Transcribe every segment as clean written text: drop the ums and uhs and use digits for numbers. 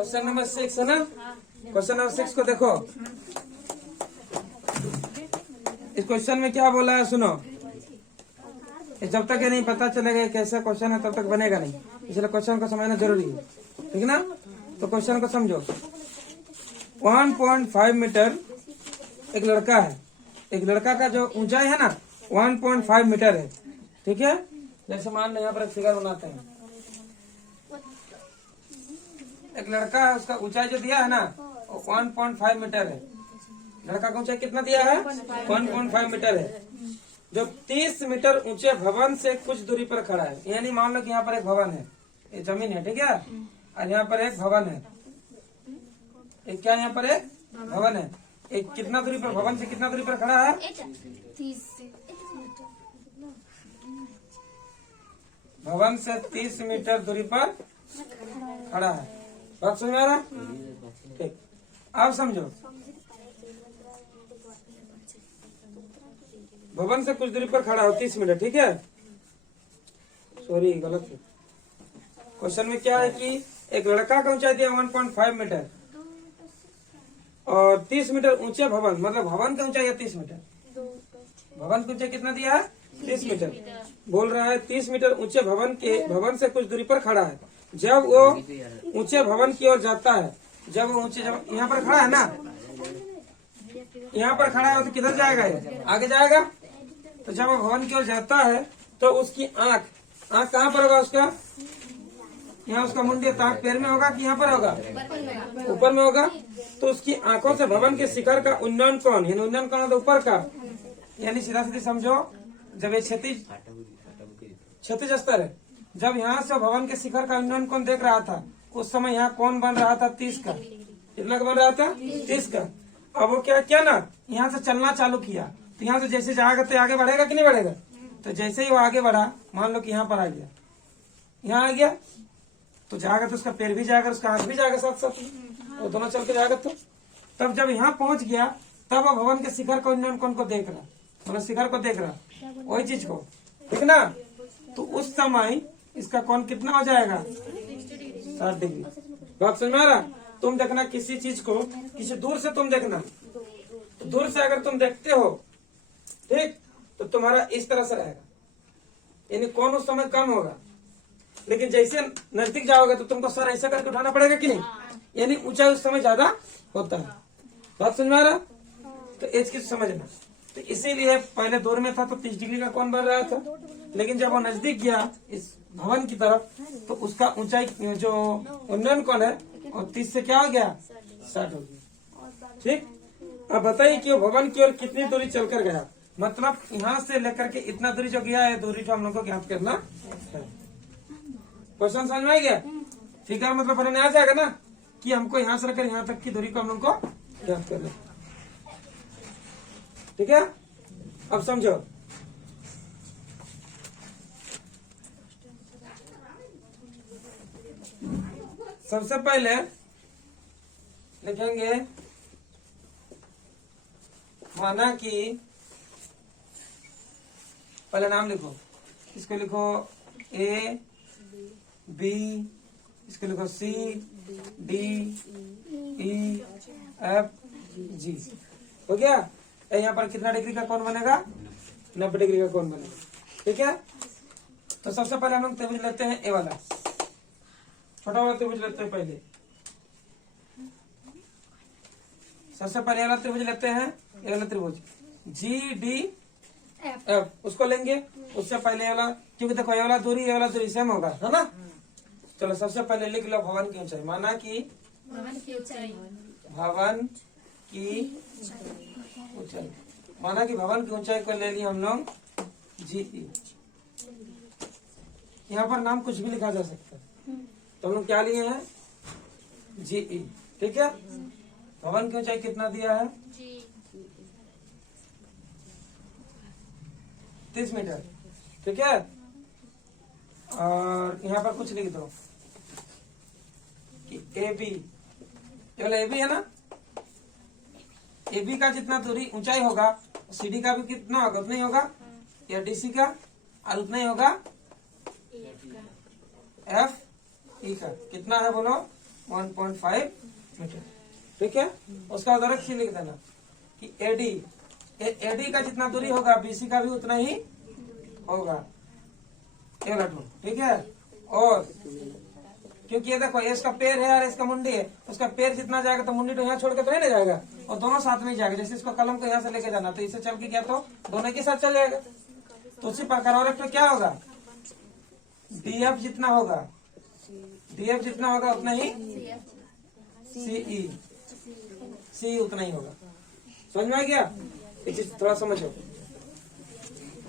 Question number 6 है ना। Question number 6 को देखो। इस क्वेश्चन में क्या बोला है सुनो। जब तक ये नहीं पता चलेगा कैसा क्वेश्चन है तब तक बनेगा नहीं, इसलिए क्वेश्चन को समझना जरूरी है, ठीक है ना। तो क्वेश्चन को समझो। 1.5 मीटर एक लड़का है। एक लड़का का जो ऊंचाई है ना 1.5 मीटर है, ठीक है। जैसे मान लो यहाँ पर एक फिगर बनाते हैं। एक लड़का है, उसका ऊंचाई जो दिया है ना 1.5 मीटर है। लड़का का ऊंचाई कितना दिया है 1.5 मीटर है, जो 30 मीटर ऊंचे भवन से कुछ दूरी पर खड़ा है। यानी मान लो कि यहाँ पर एक भवन है, ये जमीन है, ठीक है, और यहाँ पर एक भवन है। एक क्या यहाँ पर एक भवन है। एक कितना दूरी पर, भवन से कितना दूरी पर खड़ा है, भवन से 30 मीटर दूरी पर खड़ा है। बात समझ में आ रहा? ठीक, आप समझो। भवन से कुछ दूरी पर खड़ा हो 30 मीटर, ठीक है। सॉरी गलत है। क्वेश्चन में क्या है कि एक लड़का का ऊंचाई दिया 1.5 मीटर और 30 मीटर ऊंचे भवन, मतलब भवन की ऊंचाई है 30 मीटर। भवन की ऊंचाई कितना दिया है 30 मीटर। बोल रहा है 30 मीटर ऊंचे भवन से कुछ दूरी पर खड़ा है। जब वो ऊंचे भवन की ओर जाता है, जब वो ऊंचे, जब यहाँ पर खड़ा है ना, यहाँ पर खड़ा है तो किधर जाएगा, ये आगे जाएगा। तो जब वो भवन की ओर जाता है तो उसकी आंख कहाँ पर होगा उसका, यहाँ उसका मुंडी ताक पैर में होगा कि यहाँ पर होगा, ऊपर में होगा। तो उसकी आंखों से भवन के शिखर का उन्नयन कौन, यानी उन्नयन कौन होता ऊपर का, यानी सीधा सीधी समझो। जब ये क्षैतिज स्तर है, जब यहाँ से भवन के शिखर का उन्नयन कौन देख रहा था, उस समय यहाँ कौन बन रहा था 30 का। कितना का बन रहा था 30 का। अब वो क्या किया ना, यहाँ से चलना चालू किया, तो यहाँ से जैसे जाएगा तो आगे बढ़ेगा कि नहीं बढ़ेगा। तो जैसे ही वो आगे बढ़ा, मान लो कि यहाँ पर आ गया, यहाँ आ गया, तो जाएगा तो उसका पैर भी जाएगा, उसका हाथ भी जाएगा साथ साथ, वो दोनों चल के जाएगा। तो तब जब यहाँ पहुंच गया, तब वो भवन के शिखर का उन्नयन कौन को देख रहा, मतलब शिखर को देख रहा, वही चीज को, ठीक ना। तो उस समय इसका कौन कितना हो जाएगा 60 डिग्री। बात समझ में आ रहा। तुम देखना किसी चीज को किसी दूर से तुम देखना, तो दूर से अगर तुम देखते हो, ठीक, तो तुम्हारा इस तरह से रहेगा, यानी कौन उस समय कम होगा। लेकिन जैसे नजदीक जाओगे तो तुमको सर ऐसा करके उठाना पड़ेगा कि नहीं, यानी ऊंचाई उस समय ज्यादा होता है। बात समझ में आ रहा। तो एज की समझना। तो इसीलिए पहले दूर में था तो 30 डिग्री का कौन बन रहा था, लेकिन जब वो नजदीक गया इस भवन की तरफ, तो उसका ऊंचाई जो उन्नयन कौन है, और 30 से क्या हो गया 60 हो गया, ठीक। अब बताइए कि वो भवन की ओर कितनी दूरी चलकर गया, मतलब यहाँ से लेकर के इतना दूरी जो गया है, दूरी जो हम लोग को ज्ञात करना है। क्वेश्चन समझ में आ गया। ठीक है, मतलब बनाने आ जाएगा ना कि हमको यहाँ से लेकर यहाँ तक की दूरी को हम लोग को ज्ञात करना, ठीक है। अब समझो। सबसे पहले लिखेंगे, माना कि पहले नाम लिखो, इसको लिखो A B, इसको लिखो C D E F G। हो गया। यहाँ पर कितना डिग्री का कौन बनेगा 90 डिग्री का कौन बनेगा, ठीक है। तो सबसे पहले हम लोग त्रिभुज लेते हैं, ए वाला छोटा वाला त्रिभुज लेते हैं। पहले सबसे पहले वाला त्रिभुज लेते हैं, ये वाला त्रिभुज GDF, उसको लेंगे। उससे पहले वाला, क्योंकि देखो ये वाला दूरी सेम होगा, है ना। चलो सबसे पहले लिख लो भवन की ऊंचाई, माना कि भवन की ऊंचाई, माना कि भवन की ऊंचाई को ले लिया हम लोग GE। यहाँ पर नाम कुछ भी लिखा जा सकता है, तो हम लोग क्या लिए हैं GE, ठीक है। भवन की ऊंचाई कितना दिया है 30 मीटर, ठीक है। और यहाँ पर कुछ लिख दो कि AB, केवल AB है ना, AB का जितना दूरी ऊंचाई होगा, CD का भी कितना होगा उतना ही होगा, या DC का और उतना ही होगा FE का। कितना है बोलो 1.5 मीटर। ठीक है, उसका उदाहरण लिख देना कि एडी का जितना दूरी होगा बीसी का भी उतना ही होगा। ठीक है, और क्योंकि ये देखो ये इसका पैर है और इसका मुंडी है, उसका पैर जितना जाएगा तो मुंडी तो यहाँ छोड़ के तो नहीं जाएगा, और दोनों साथ में ही जाएगा। जैसे इसको कलम को यहाँ से लेके जाना तो इसे चल के गया तो दोनों के साथ चल जाएगा। तो उसी प्रकार और एक तो क्या होगा, डीएफ जितना होगा उतना ही सी उतना ही होगा। समझ में आ गया? ये चीज थोड़ा समझो,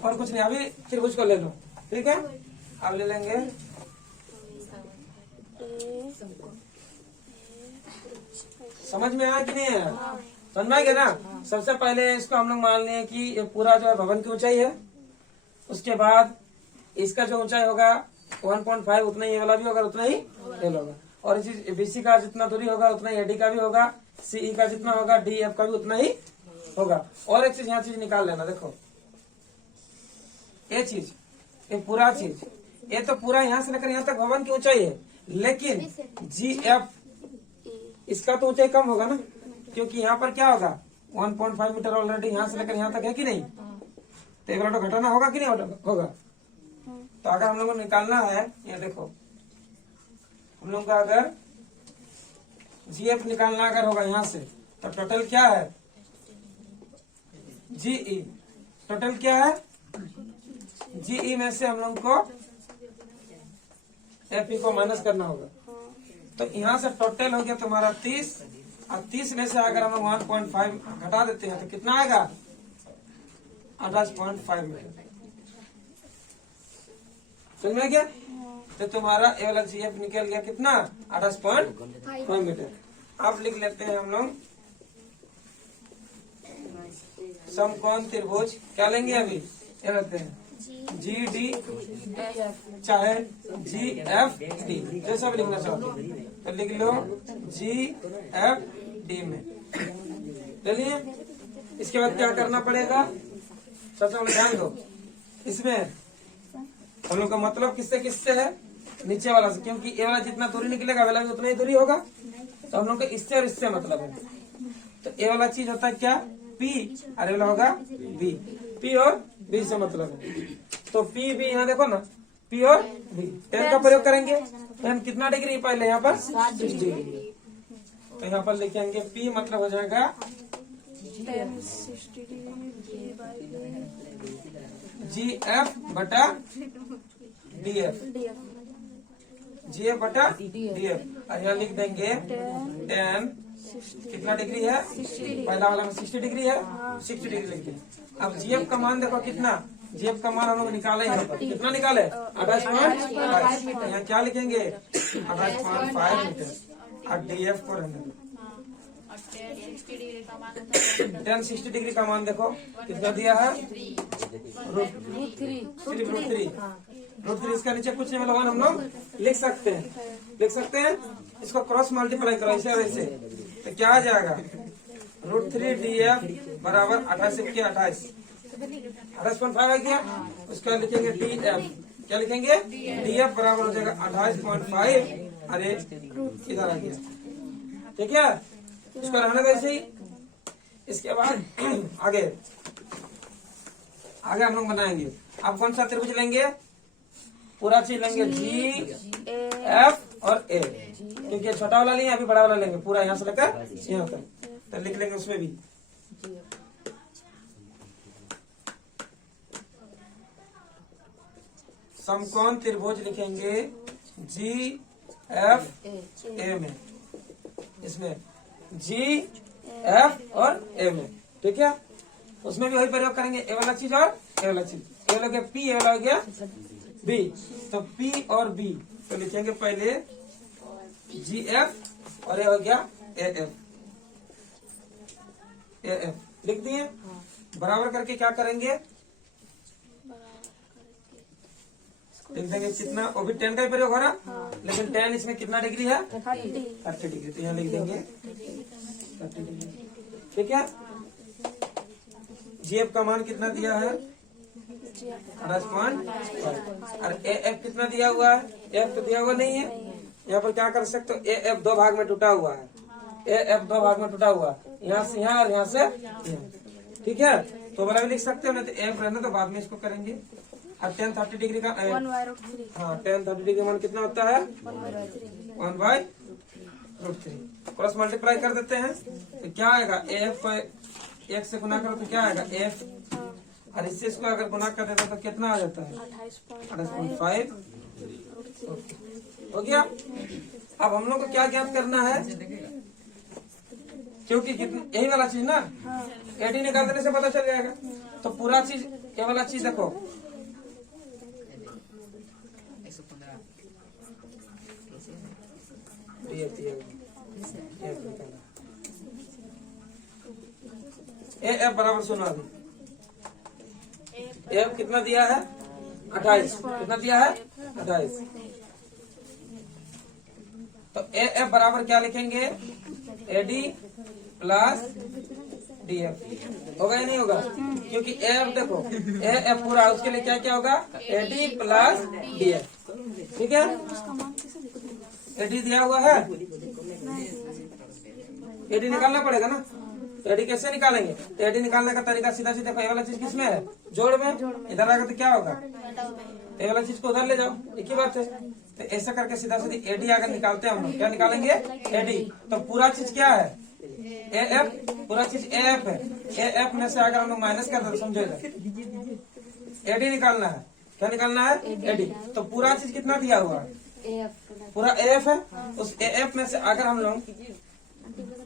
और कुछ नहीं। अभी त्रिभुज को ले लो। ठीक है, अब ले लेंगे समझ में आया कि नहीं आया? समझ में आ गया ना? सबसे पहले इसको हम लोग मान लें कि ये पूरा जो है भवन की ऊंचाई है, उसके बाद इसका जो ऊंचाई होगा 1.5 उतना ही ये वाला भी होगा, उतना ही एल होगा, और इसी बीसी का जितना दूरी होगा उतना ही एडी का भी होगा, सीई का जितना होगा डीएफ का भी उतना ही होगा। और एक चीज यहाँ चीज निकाल लेना, देखो ये चीज, ये पूरा चीज, ये तो पूरा यहाँ से लेकर यहाँ तक भवन की ऊंचाई है, लेकिन जीएफ इसका तो ऊंचाई कम होगा ना, क्योंकि यहाँ पर क्या होगा 1.5 मीटर ऑलरेडी यहाँ से लेकर यहाँ तक है कि नहीं, तो एक तो घटाना होगा कि नहीं होगा। तो अगर हम लोग को निकालना है, ये देखो हम लोग का अगर जीएफ निकालना अगर होगा यहाँ से, तो टोटल क्या है जीई, टोटल क्या है जीई में से हम लोग को एफई को माइनस करना होगा। तो यहाँ से टोटल हो गया तुम्हारा 30, और 30 में से अगर हम 1.5 घटा देते हैं तो कितना आएगा 28.5 मीटर। समझ में गया? तो तुम्हारा ए वाला जीएफ निकल गया कितना 28.5 मीटर। अब लिख लेते हैं हम लोग समकोण त्रिभुज, क्या लेंगे अभी, ये लेते हैं जी डी चाहे जी एफ डी, जैसा भी लिखना चाहते तो लिख लो जी एफ डी में। चलिए, इसके बाद क्या करना पड़ेगा, सबसे पहले ध्यान दो, इसमें हम लोग का मतलब किससे है, नीचे वाला से, क्योंकि ये वाला जितना दूरी निकलेगा वाला भी उतना ही दूरी होगा। तो हम लोग का इससे और इससे मतलब है। तो ये वाला चीज होता है क्या पी, और ये वाला होगा बी, पी और बी से मतलब है। तो पी बी यहाँ देखो ना, पी और बी, टेन का प्रयोग करेंगे। टेन कितना डिग्री पहले यहाँ पर 60 डिग्री, तो यहाँ पर लिखेंगे पी मतलब हो जाएगा जी एफ बटा डी एफ, जी एफ बटा डी एफ, और यहाँ लिख देंगे 10 कितना डिग्री है, पहला वाला में 60 डिग्री है, 60 डिग्री लिख दें। अब जीएफ का मान देखो कितना, जीएफ का मान हम लोग निकाले यहाँ पर, कितना निकाले 28.5, यहाँ क्या लिखेंगे 28.5 मीटर, और डीएफ को रहने दो। 10 60 डिग्री का मान देखो कितना दिया है, √3, इसका नीचे कुछ नहीं मतलब वन हम लोग लिख सकते हैं, इसको क्रॉस मल्टीप्लाई करो ऐसे और ऐसे, तो क्या आ जाएगा √3 DF बराबर 28.5 आ गया। उसका लिखेंगे DF, क्या लिखेंगे DF बराबर हो जाएगा 28.5, अरे इधर आ गया। ठीक है, इसको रहने दो ऐसे ही। इसके बाद आगे हम लोग बनाएंगे। अब कौन सा त्रिभुज लेंगे, पूरा चीज लेंगे GF और A, क्योंकि छोटा वाला नहीं अभी बड़ा वाला लेंगे, पूरा यहाँ से लेकर यहाँ तक, तो लिख लेंगे उसमें भी समकोण त्रिभुज लिखेंगे GF A में, इसमें GF और A में। ठीक है, उसमें भी वही प्रयोग करेंगे, ए वाला चीज और ए वाला चीज, ए वाला गया P, ए वाला हो गया B, तो P और B तो लिखेंगे पहले GF और ये हो गया AF लिख दिए। बराबर करके क्या करेंगे, लिख देंगे कितना, वो भी 10 का ही प्रयोग हो रहा, लेकिन 10 इसमें कितना डिग्री है 30 डिग्री, तो यहाँ लिख देंगे 30 डिग्री। ठीक है, GF का मान कितना दिया है 28.5, और AF कितना दिया हुआ है, F तो दिया हुआ नहीं है, यहाँ पर क्या कर सकते हो, ए एफ दो भाग में टूटा हुआ है, ए एफ दो भाग में टूटा हुआ, यहाँ से यहाँ और यहाँ से यहाँ, ठीक है। तो वाला भी लिख सकते हो, नहीं तो एफ रहने तो बाद में इसको करेंगे। और tan 30 डिग्री का हाँ tan 30 डिग्री मान कितना होता है 1/√3। क्रॉस मल्टीप्लाई कर देते हैं तो क्या आएगा, एफ एक से गुना करो तो क्या आएगा एफ, और इससे इसको अगर गुना कर देते तो कितना आ जाता है 28.5 हो गया। अब हम लोग को क्या ज्ञात करना है, क्योंकि यही वाला चीज ना एडी निकाल देने से पता चल जाएगा। तो पूरा चीज ये वाला चीज देखो, ए एफ बराबर सुना अभी, एफ कितना दिया है 28, कितना दिया है 28। तो ए एफ बराबर क्या लिखेंगे, एडी प्लस डी एफ, होगा या नहीं होगा, क्योंकि ए एफ देखो ए एफ पूरा, उसके लिए क्या क्या होगा एडी प्लस डी एफ, ठीक है। एडी दिया हुआ है, एडी निकालना पड़ेगा ना, तो एडी कैसे निकालेंगे, तो एडी निकालने का तरीका सीधा सीधा, ये वाला चीज किसमें है जोड़ में, इधर आएगा तो क्या होगा, ये वाला चीज को उधर ले जाओ, एक ही बात है। तो ऐसा करके सीधा सीधी एडी अगर निकालते हैं हम लोग, क्या निकालेंगे एडी, तो पूरा चीज क्या है ए एफ, पूरा चीज ए एफ है, ए एफ में से अगर हम लोग माइनस कर दे समझेगा, एडी निकालना है, क्या निकालना है एडी। तो पूरा चीज कितना दिया हुआ है, पूरा ए एफ है, उस ए एफ में से अगर हम लोग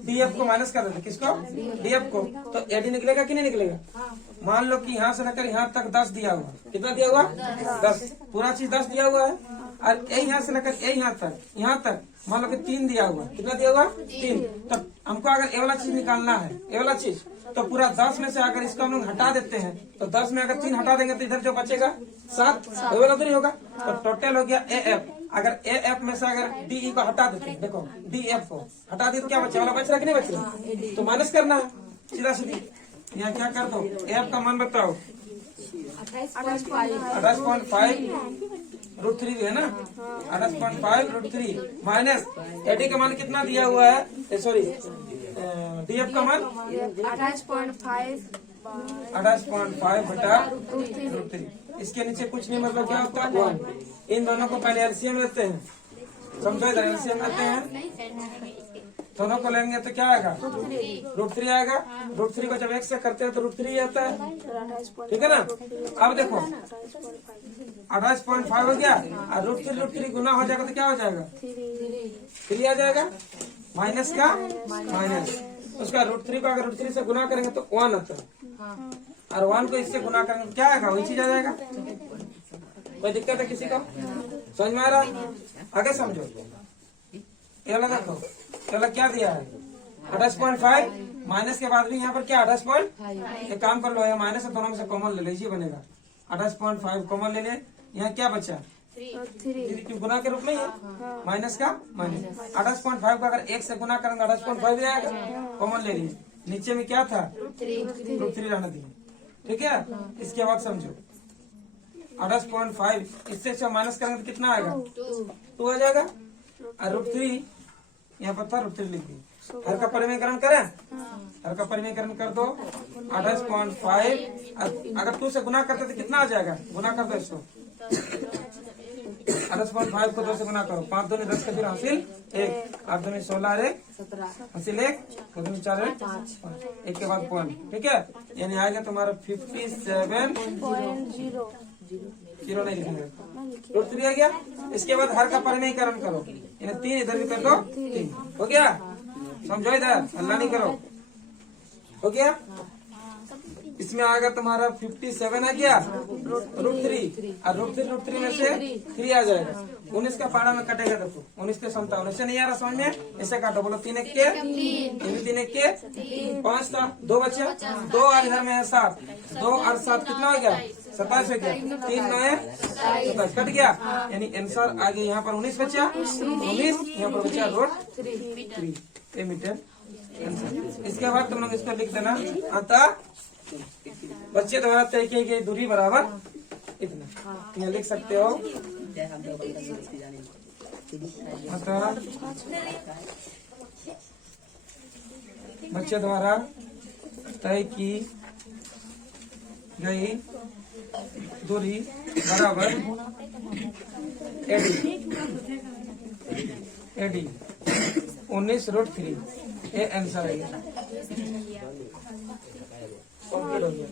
डी एफ को माइनस कर देते, किसको डी एफ को, तो एडी निकलेगा कि नहीं निकलेगा। मान लो कि यहाँ से लेकर यहाँ तक 10 दिया हुआ, कितना दिया हुआ 10, पूरा चीज 10 दिया हुआ है, और ए यहाँ से लेकर ए यहाँ तक मान लो कि 3 दिया हुआ, कितना दिया हुआ 3। तो हमको अगर ए वाला चीज निकालना है, ए वाला चीज, तो पूरा 10 में से अगर इसको हम लोग हटा देते हैं, तो 10 में अगर 3 हटा देंगे तो इधर जो बचेगा 7, वो वाला तो नहीं होगा। तो टोटल हो गया ए एफ, अगर ए एफ में से अगर डी ई को हटा देते हैं, देखो डी एफ को हटा दी तो क्या बचा, वाला बच रहा कि नहीं बच रहा, तो माइनस करना है सीधा सीधी। यहाँ क्या कर दो, एफ का मान बताओ 28.5√3 है ना, 28.5√3 माइनस एडी का मान कितना दिया हुआ है, सॉरी डी एफ का मान 28.5/√3। इसके नीचे कुछ नहीं, मतलब क्या होता है 1। इन दोनों को पहले एलसीएम लेते हैं, समझो इधर एलसीएम लेते हैं, दोनों को लेंगे तो क्या आएगा √3 आएगा। √3 को जब 1 से करते हैं तो √3 आता है, ठीक है ना। अब देखो 28.5 हो गया, और √3 गुना हो जाएगा तो क्या हो जाएगा 3 आ जाएगा, माइनस का माइनस, उसका √3 को अगर √3 से गुना करेंगे तो 1 आता है, और 1 को इससे गुना करेंगे तो क्या आएगा, वही चीज आ जाएगा। कोई दिक्कत है किसी को, समझ में आ रहा, आगे समझो। ये वाला देखो, ये वाला क्या दिया है 28.5, माइनस के बाद भी यहाँ पर क्या 28. एक काम कर लो, यहाँ माइनस दोनों में से कॉमन ले लीजिए, बनेगा 28.5 कॉमन ले ले, यहाँ क्या बचा 3 गुना के रूप में है, माइनस का माइनस 28.5 का अगर 1 से गुना करेंगे 28.5 भी आएगा, कॉमन ले लीजिए। नीचे में क्या था √3 रहना दिए, ठीक है। इसके बाद समझो 28.5 इससे माइनस करेंगे तो कितना आएगा 2 आ जाएगा, और √3 यहाँ पर था, √3 लिख दी। हर का परिमेयकरण करें, हर का परिमेयकरण कर दो 28.5, अगर 2 से गुना करते तो कितना आ जाएगा, गुना कर दो इसको 28.5 को 2 से गुना करो, 5 2 10 का फिर हासिल 1, 8 2 16 1 हासिल 1, 2 4 1 1 के बाद पॉइंट, ठीक है। यानी आएगा तुम्हारा 57.0 नहीं लिखेंगे, √3 आ गया। इसके बाद हर का परिमेयकरण करो, 3 इधर भी कर दो 3, हो गया। समझो इधर, अल्लाह नहीं करो, हो गया। इसमें आएगा तुम्हारा 57 आ गया √3, और √3 में से 3 आ जाएगा। 19 का पारा में कटेगा, देखो 19 से 57, इससे नहीं आ रहा समझ में, ऐसे काटो, बोलो 3 1 के 3 1 के 5 था, 2 बचा, 2 और इधर में है 7, 2 और 7 कितना हो गया 27 हो गया, 3 9 27 कट गया, यानी आंसर आगे यहाँ पर 19 बचा, 19 यहाँ पर बचा √3 मीटर। इसके बाद तुम लोग इसको लिख देना, अतः बच्चे द्वारा तय की गई दूरी बराबर इतना, यहाँ लिख सकते हो। अतः बच्चे द्वारा तय की गई दूरी बराबर एडी 19√3। ये आंसर है। कंप्लीट हो गया।